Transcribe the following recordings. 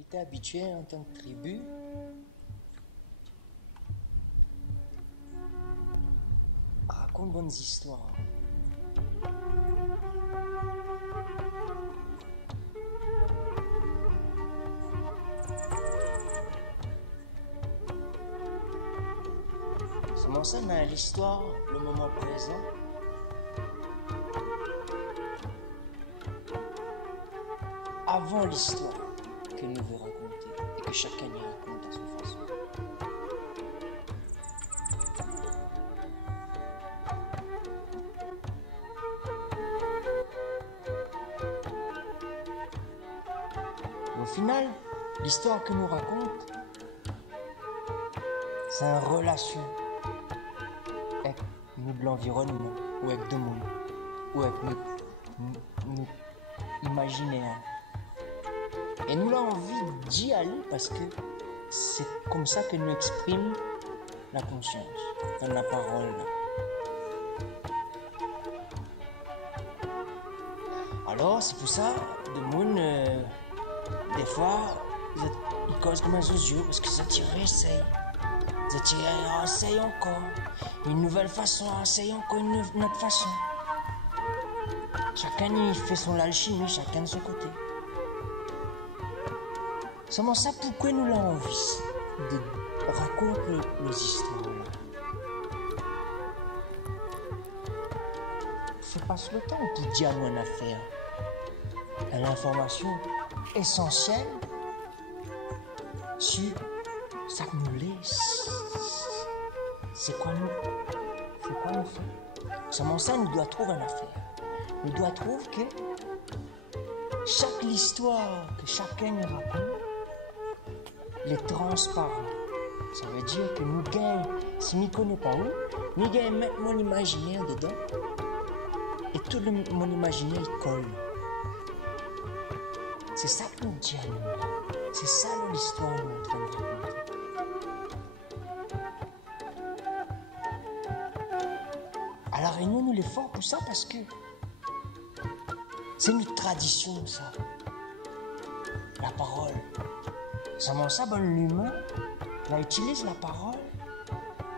été habitué en tant que tribu à raconter bonnes histoires. Comment ça, dans l'histoire, le moment présent, avant l'histoire que nous veut raconter et que chacun y raconte à sa façon. Au final, l'histoire que nous raconte, c'est une relation avec nous de l'environnement, ou avec deux mondes, ou avec nous imaginaire. Et nous avons envie d'y aller parce que c'est comme ça que nous exprime la conscience, dans la parole. Alors, c'est pour ça, le monde, des fois, ils causent comme un yeux parce qu'ils attirent, essayent. Ils attirent, essayent encore. Une nouvelle façon, essayent encore une autre façon. Chacun il fait son alchimie, chacun de son côté. Seulement ça, pourquoi nous l'avons envie de raconter nos histoires là? Faut passer le temps pour dire une affaire. L'information essentielle sur ça que nous laisse. C'est quoi nous fait? Seulement ça, nous doit trouver une affaire. Nous doit trouver que chaque histoire que chacun nous raconte, les transparents. Ça veut dire que nous gagnons, si nous ne connaissons pas où, nous gagnons mettre mon imaginaire dedans et tout mon imaginaire il colle. C'est ça que nous dit à nous. C'est ça l'histoire que nous sommes en train de raconter. À La Réunion, nous les forts pour ça parce que c'est notre tradition, ça. La parole. Seulement ça, bon, l'humain, on utilise la parole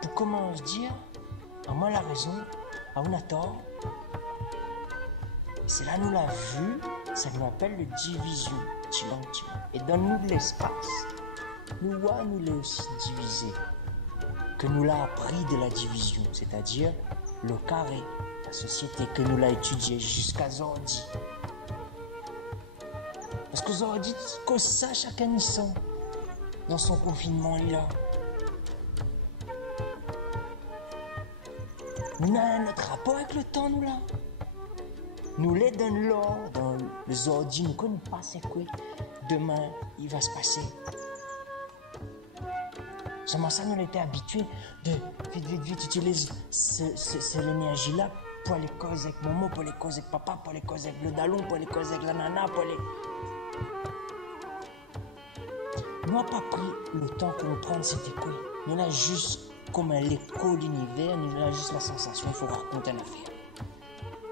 pour comment se dire, à moi la raison, à on a tort. C'est là nous l'a vu, ça nous appelle le division, et donne-nous de l'espace. Nous l'avons aussi divisé, que nous l'a appris de la division, c'est-à-dire le carré, la société que nous l'a étudié jusqu'à Zordi. Parce que Zordi, que ça, chacun y sent dans son confinement là. Nous avons notre rapport avec le temps, nous là. Nous les donne l'or dans le Zordi, nous ne connaissons pas c'est quoi. Demain, il va se passer. Seulement ça, nous étions habitués de vite utiliser cette énergie-là pour les causes avec maman, pour les causes avec papa, pour les causes avec le dalon, pour les causes avec la nana, pour les... Nous n'avons pas pris le temps de comprendre c'était quoi. Nous avons juste, comme un écho de l'univers, nous avons juste la sensation qu'il faut raconter une affaire.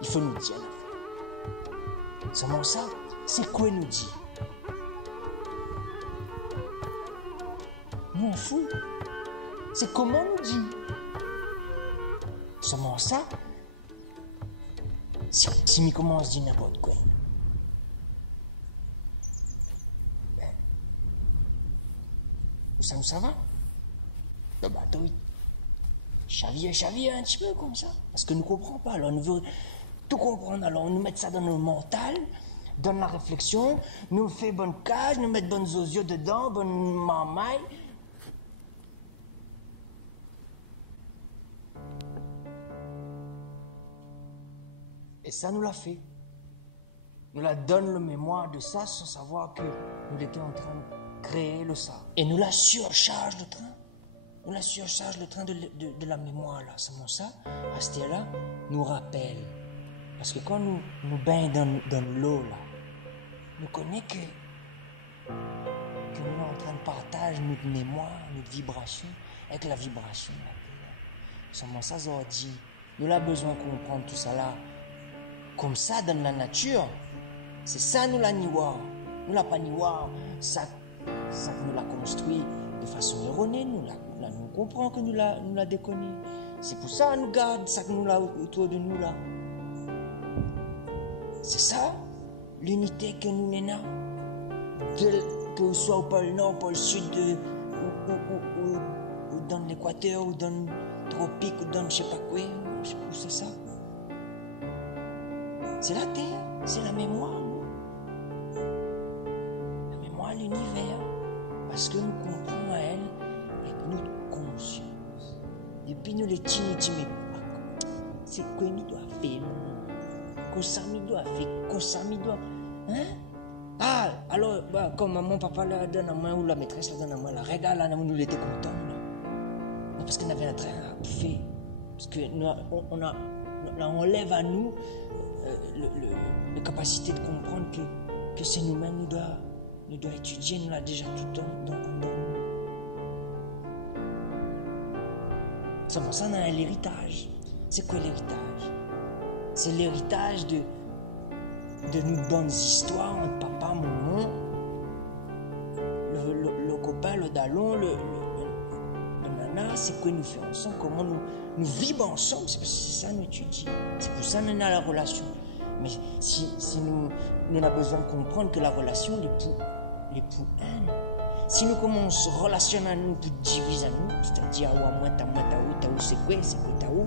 Il faut nous dire une affaire. Seulement ça, c'est quoi nous dit? Nous on fout. C'est comment nous dit? Seulement ça, si nous commençons à dire n'importe quoi, ça va? Le bateau, chavire un petit peu comme ça. Parce que nous ne comprenons pas. Alors nous voulons tout comprendre. Alors on nous met ça dans nos mental, dans la réflexion, nous fait bonne cage, nous met bonnes osios dedans, bonne marmaille. Et ça nous l'a fait. Nous la donne le mémoire de ça sans savoir que nous étions en train de créer le ça. Et nous la surcharge le train. Nous la surcharge le train de la mémoire là. Seulement ça, à ce là nous rappelle. Parce que quand nous baignons dans l'eau là, nous connaissons que nous sommes en train de partager notre mémoire, notre vibration avec la vibration de la terre. Seulement ça, Zordi, nous avons besoin de comprendre tout ça là. Comme ça, dans la nature, c'est ça nous la niwa. Nous la pas niwa, ça ça que nous l'a construit de façon erronée, nous comprenons que nous l'a déconné. C'est pour ça que nous garde ça que nous l'a autour de nous là. C'est ça, l'unité que nous n'avons. Que ce soit au pôle Nord, au pôle Sud, ou dans l'équateur, ou dans le tropique, ou dans je sais pas quoi, je sais pas où c'est ça. C'est la terre, c'est la mémoire. La mémoire de l'univers. Parce que nous comprenons à elle avec notre conscience. Depuis nous les petits, nous disons, mais c'est quoi nous doit faire? Quoi ça nous doit faire? Quoi ça nous doit... Hein? Ah, alors, bah, comme mon papa la donne à moi, ou la maîtresse la donne à moi, la regarde là, nous l'étions contents. Là. Parce qu'on avait un train à bouffer. Parce que nous, on lève à nous la capacité de comprendre que c'est nous-mêmes, nous doit étudier, nous l'a déjà tout le temps dans nous. Ça, on a l'héritage. C'est quoi l'héritage? C'est l'héritage de nos bonnes histoires entre papa, maman, le copain, le dallon, le nana, c'est quoi nous faisons ensemble, comment nous vivons ensemble, c'est parce que c'est ça nous étudie. C'est pour ça que nous avons la relation. Mais si nous avons besoin de comprendre que la relation est pour un. Si nous commençons à relationner à nous pour diviser à nous, c'est-à-dire à moi, t'as où, c'est quoi, t'as où.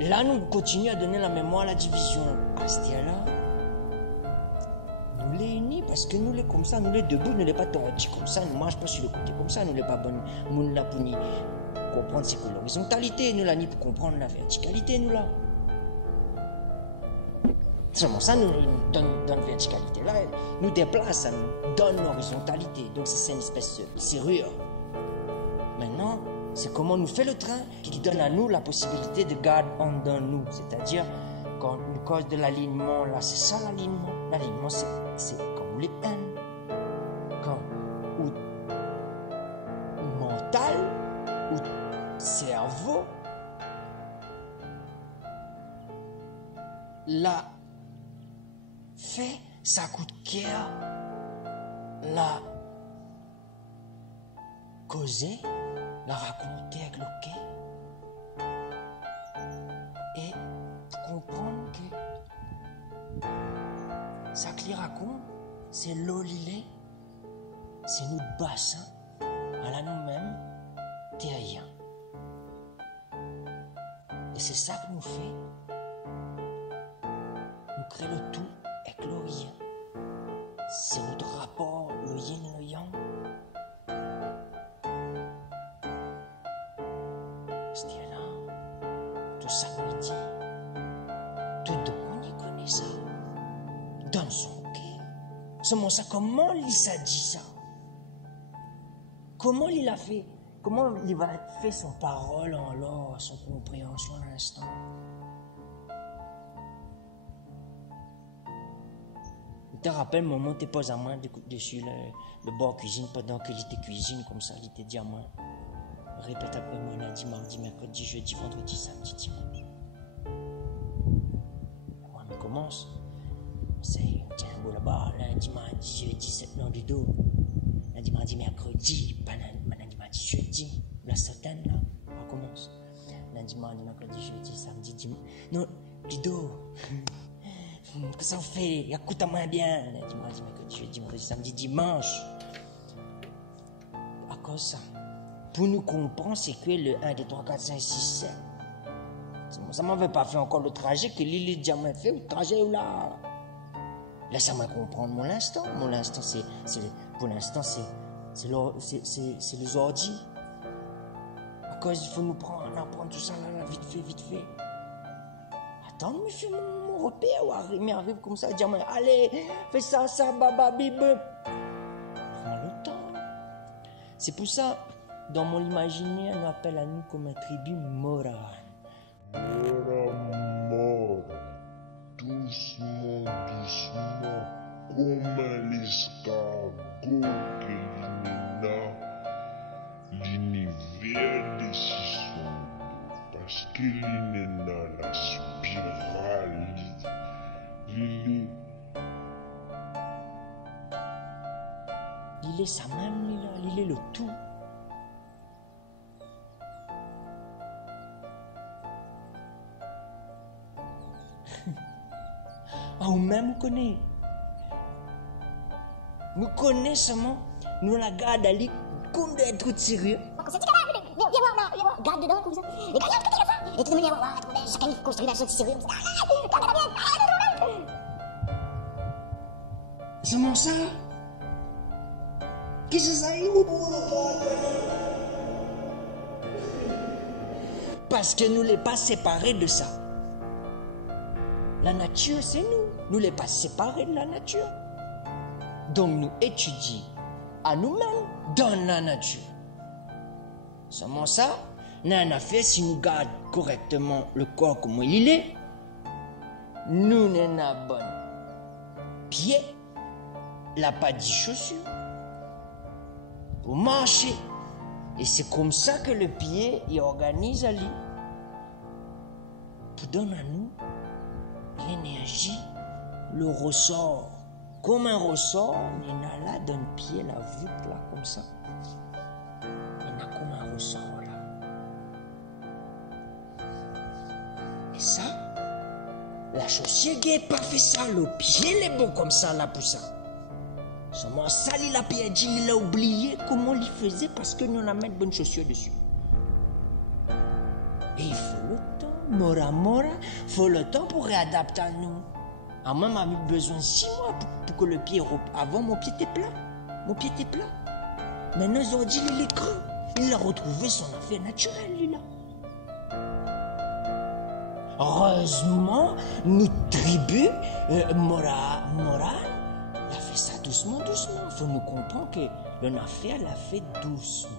Là, nous continuons à donner la mémoire à la division. À ce là nous les unis parce que nous les comme ça, nous les debout, nous les pas tordis comme ça, nous ne marchons pas sur le côté comme ça, nous les pas bonnes. Nous là pour comprendre c'est quoi l'horizontalité, nous là ni pour comprendre la verticalité, nous là. Seulement ça nous donne la verticalité là, nous déplace, ça nous donne l'horizontalité. Donc c'est une espèce de serrure. Maintenant, c'est comment nous fait le train qui donne à nous la possibilité de garder en dans nous. C'est-à-dire, quand une cause de l'alignement, là, c'est ça l'alignement. L'alignement, c'est quand vous les haine. Quand ou mental, ou cerveau, la fait, ça coûte cœur, la causer, la raconter avec le cœur et comprendre que ça que les raconte, c'est l'eau l'île, c'est notre bassin, à la nous-mêmes, derrière. Et c'est ça que nous fait. Nous créons le tout avec le rien. C'est notre rapport, le yin et le yang. Tout ça nous dit, tout le monde connaît ça, dans son cœur. Seulement ça, comment il s'est dit ça? Comment il a fait? Comment il va faire son parole en l'or, son compréhension à l'instant? Je te rappelle, moment tu poses à main dessus le bord cuisine pendant que il te cuisine comme ça, il te dit à moi. Répète après moi lundi, mardi, mercredi, jeudi, vendredi, samedi, dimanche. Moi, on commence. C'est, tiens, bon là-bas, lundi, mardi, jeudi, 7 noms du dos. Lundi, mardi, mercredi, pas lundi, mardi, jeudi. La centaine, là, on commence. Lundi, mardi, mercredi, jeudi, samedi, dimanche. Non, du dos. Que ça fait? Écoute moi bien. Lundi, mardi, mercredi, jeudi, vendredi, samedi, dimanche. À cause ça. Pour nous comprendre, c'est que le 1, 2, 3, 4, 5, 6, 7. Ça ne m'avait pas fait encore le trajet que l'île de jamais fait, le trajet est là. Là, ça m'a comprendre mon instant. Mon instant, pour l'instant, c'est les ordi. À cause, il faut nous apprendre tout ça là, vite fait. Attends, monsieur, mon repère, il m'arrive comme ça, dire, allez, fais ça, baba, bib. Prends le temps. C'est pour ça. Dans mon imaginaire, on appelle à nous comme une tribu Mora. Mora, doucement, comme l'escargot que l'univers des six ondes. Parce que la spirale, Il est sa même, lui, là. Il est le tout. Ah, ou même, vous connaissez. Nous connaissons, nous la garde aller comme des trucs sérieux. Garde dedans comme ça. Et regarde, et tu me dis, chacun il construit la chose sérieux. C'est mon ça. Qu'est-ce que ça y est? Parce que nous ne les pas séparés de ça. La nature, c'est nous. Nous ne les pas séparés de la nature. Donc nous étudions à nous-mêmes dans la nature. Seulement ça, n'a rien à faire si nous gardons correctement le corps comme il est. Nous n'avons pas bon pied, la pas de chaussures pour marcher. Et c'est comme ça que le pied il organise à lui pour donner à nous l'énergie, le ressort. Comme un ressort, il y en a là d'un pied, la voûte là, comme ça. Il y en a comme un ressort là. Et ça, la chaussure qui n'est pas fait ça, le pied est beau comme ça là pour ça. Seulement ça, il a perdu, il a oublié comment il faisait parce que nous on a mis de bonnes chaussures dessus. Et il faut le temps, mora, il faut le temps pour réadapter à nous. Ah, moi, j'ai eu besoin de 6 mois pour que le pied... Avant, mon pied était plat. Mon pied était plat. Maintenant, ils ont dit il est grand. Il a retrouvé son affaire naturelle, lui, là. Heureusement, notre tribu, Moral, il a fait ça doucement. Il faut nous comprendre que l'affaire l'a fait doucement.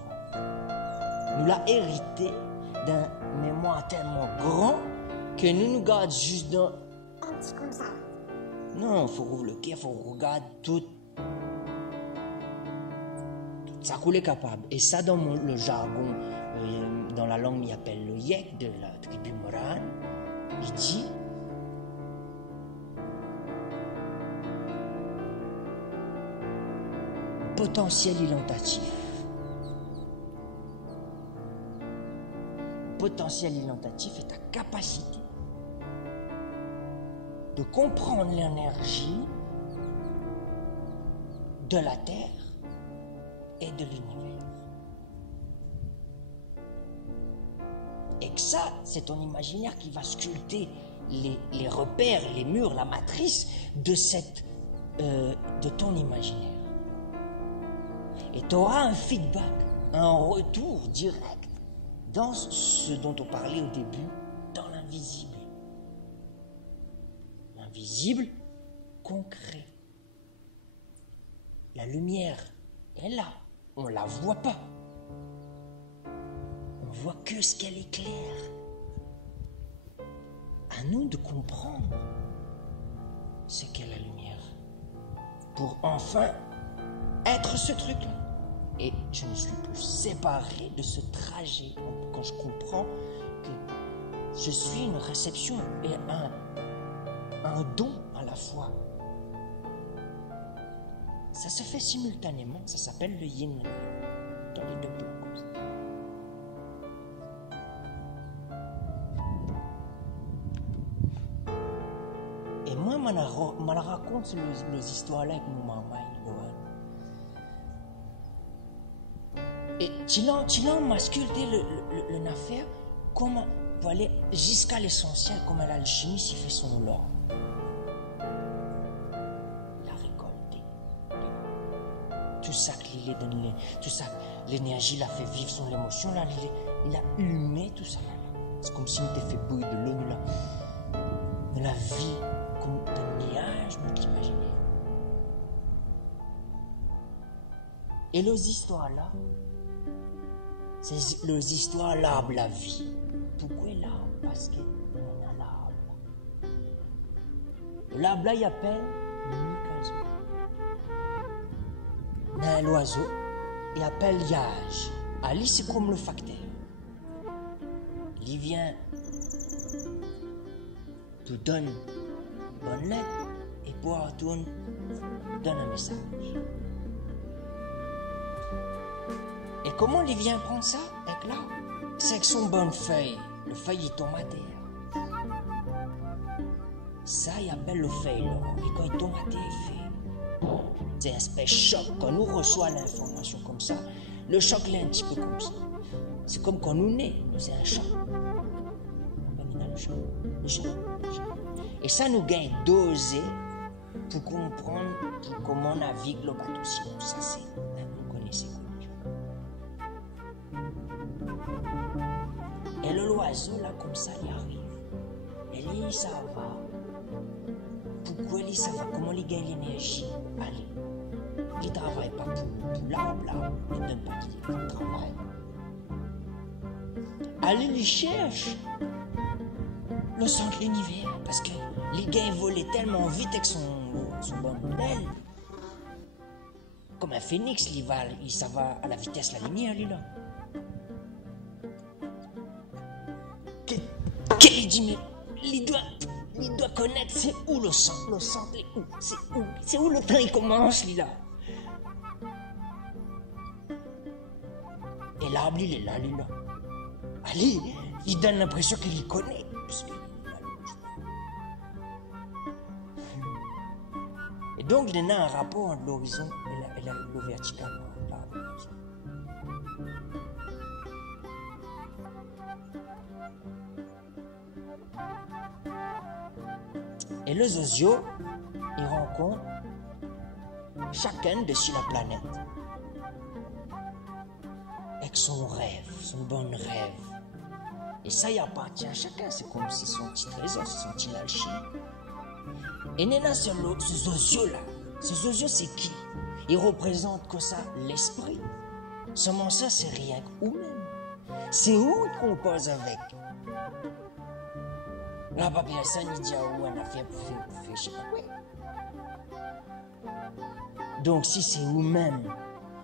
Nous l'a hérité d'un mémoire tellement grand que nous gardons juste dans... Un petit comme ça. Non, il faut ouvrir le cœur, il faut regarder tout ça qu'on est capable. Et ça, dans le jargon, dans la langue, il appelle le yek de la tribu Moran. Il dit potentiel identitatif. Potentiel identitatif est ta capacité de comprendre l'énergie de la Terre et de l'univers. Et que ça, c'est ton imaginaire qui va sculpter les repères, les murs, la matrice de ton imaginaire. Et tu auras un feedback, un retour direct dans ce dont on parlait au début, dans l'invisible. Visible, concret. La lumière est là, on ne la voit pas. On voit que ce qu'elle éclaire. À nous de comprendre ce qu'est la lumière pour enfin être ce truc-là. Et je ne suis plus séparé de ce trajet quand je comprends que je suis une réception et un don à la fois. Ça se fait simultanément, ça s'appelle le yin dans les deux blocs comme ça. Et moi, je raconte les histoires là avec mon maman. Et tu l'as masculé l'affaire comment pour aller jusqu'à l'essentiel, comme l'alchimie s'y fait son or. Tout ça qu'il est donné, tout ça, l'énergie l'a fait vivre son émotion, là, il a humé tout ça. C'est comme si on était fait bouillir de l'eau, là. De la vie, comme un nuage, nous t'imaginer. Et les histoires là, c'est les histoires l'arbre, la vie. Pourquoi l'arbre? Parce qu'on a l'arbre. L'arbre là, il appelle l'oiseau, il appelle Yage. Ali, c'est comme le facteur. Il vient, te donne bonne lettre et pour retourner, donne un message. comment il vient prendre ça avec là? C'est avec son bonne feuille. Le feuille, il tombe à terre. Ça, il appelle le feuille là. Et quand il tombe à terre, il fait... C'est un espèce de choc. Quand nous reçoit l'information comme ça, le choc, il est un petit peu comme ça. C'est comme quand nous naît, c'est un choc. On a le choc. Et ça nous gagne doser pour comprendre comment on navigue le bateau. Sinon, ça, c'est... Vous connaissez. Et l'oiseau, là, comme ça, il arrive. Et lui, ça va. Pourquoi lui, ça va? Comment il gagne l'énergie? Allez. Il ne travaille pas pour l'arbre, là. Il ne donne pas qu'il travaille. Allez, il cherche le centre de l'univers. Parce que les gars, volait tellement vite avec son bon aile. Comme un phénix, ça va à la vitesse de la lumière, lui, là. Qu'il dit, mais il doit connaître c'est où le centre. Le centre est où? C'est où le train il commence, lui, là. Et l'arbre, il est là, lui, là. Allez, il donne l'impression qu'il y connaît. Et donc, il y a un rapport entre l'horizon et le vertical. Et le Zozio, il rencontre chacun dessus la planète avec son rêve, son bon rêve. Et ça, il appartient à chacun. C'est comme si son petit trésor, c'est son petit alchimie. Et Nena, ce Zozio-là, ce Zozio, c'est qui? Il représente que ça, l'esprit. Seulement ça, c'est rien qu'eux-mêmes. C'est où il compose avec? Là, pas personne, il dit à où on a fait pour faire, je sais pas quoi. Donc, si c'est vous-même,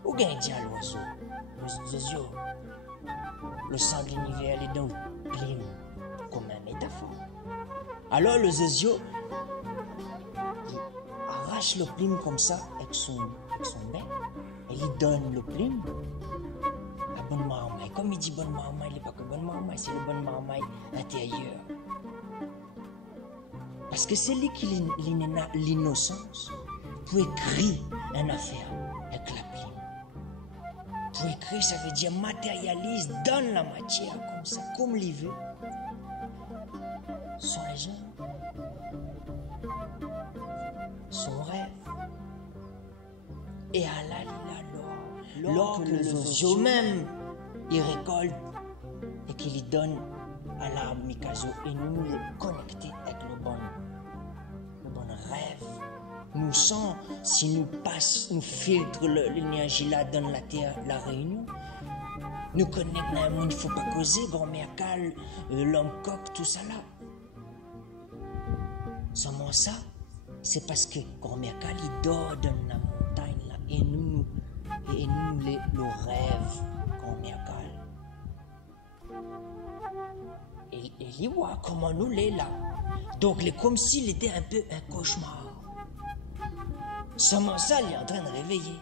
où gagne dit à l'oiseau? Le Zozio, le sang de l'univers, il est dans le plim, comme une métaphore. Alors, le Zozio, il arrache le plim comme ça, avec son bec, et il donne le plim à bonne marmaille. Comme il dit bonne marmaille, il n'est pas que bonne marmaille, c'est le bonne marmaille intérieur. Parce que c'est lui qui a l'innocence pour écrire une affaire avec la plume. Pour écrire, ça veut dire matérialise, donne la matière comme ça, comme il veut. Son légende, son rêve. Et à la l'or que le Zozio même, il récolte et qu'il lui donne à l'arbre Mikazo et nous les connecter avec le bon rêve. Nous sens, si nous passons, nous filtrons l'énergie là dans la terre, la réunion, nous connectons à un monde, il ne faut pas causer, grand-mère Cal, l'homme coq, tout ça là. Seulement ça, c'est parce que grand-mère Cal, il dort dans la montagne là, et nous le rêve, grand-mère Cal. Et il voit comment nous l'est là. Donc, il est comme s'il était un peu un cauchemar. Seulement ça, il est en train de réveiller.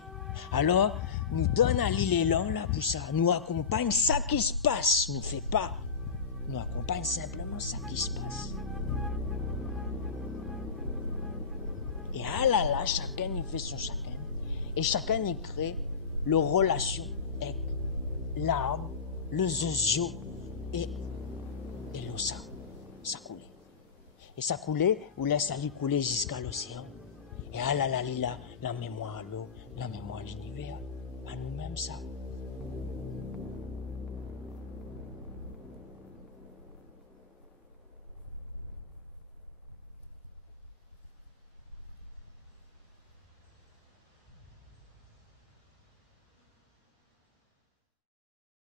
Alors, nous donne à l'élan là pour ça. Nous accompagne ça qui se passe. Nous fait pas. Nous accompagne simplement ça qui se passe. Et ah là, chacun il fait son chacun. Et chacun il crée leur relation avec l'arbre, le Zozio et l'ossa. Ça coulait. Et ça coulait, ou laisse aller couler jusqu'à l'océan. Et ah là, la mémoire à l'eau, la mémoire à l'univers, à nous-mêmes ça.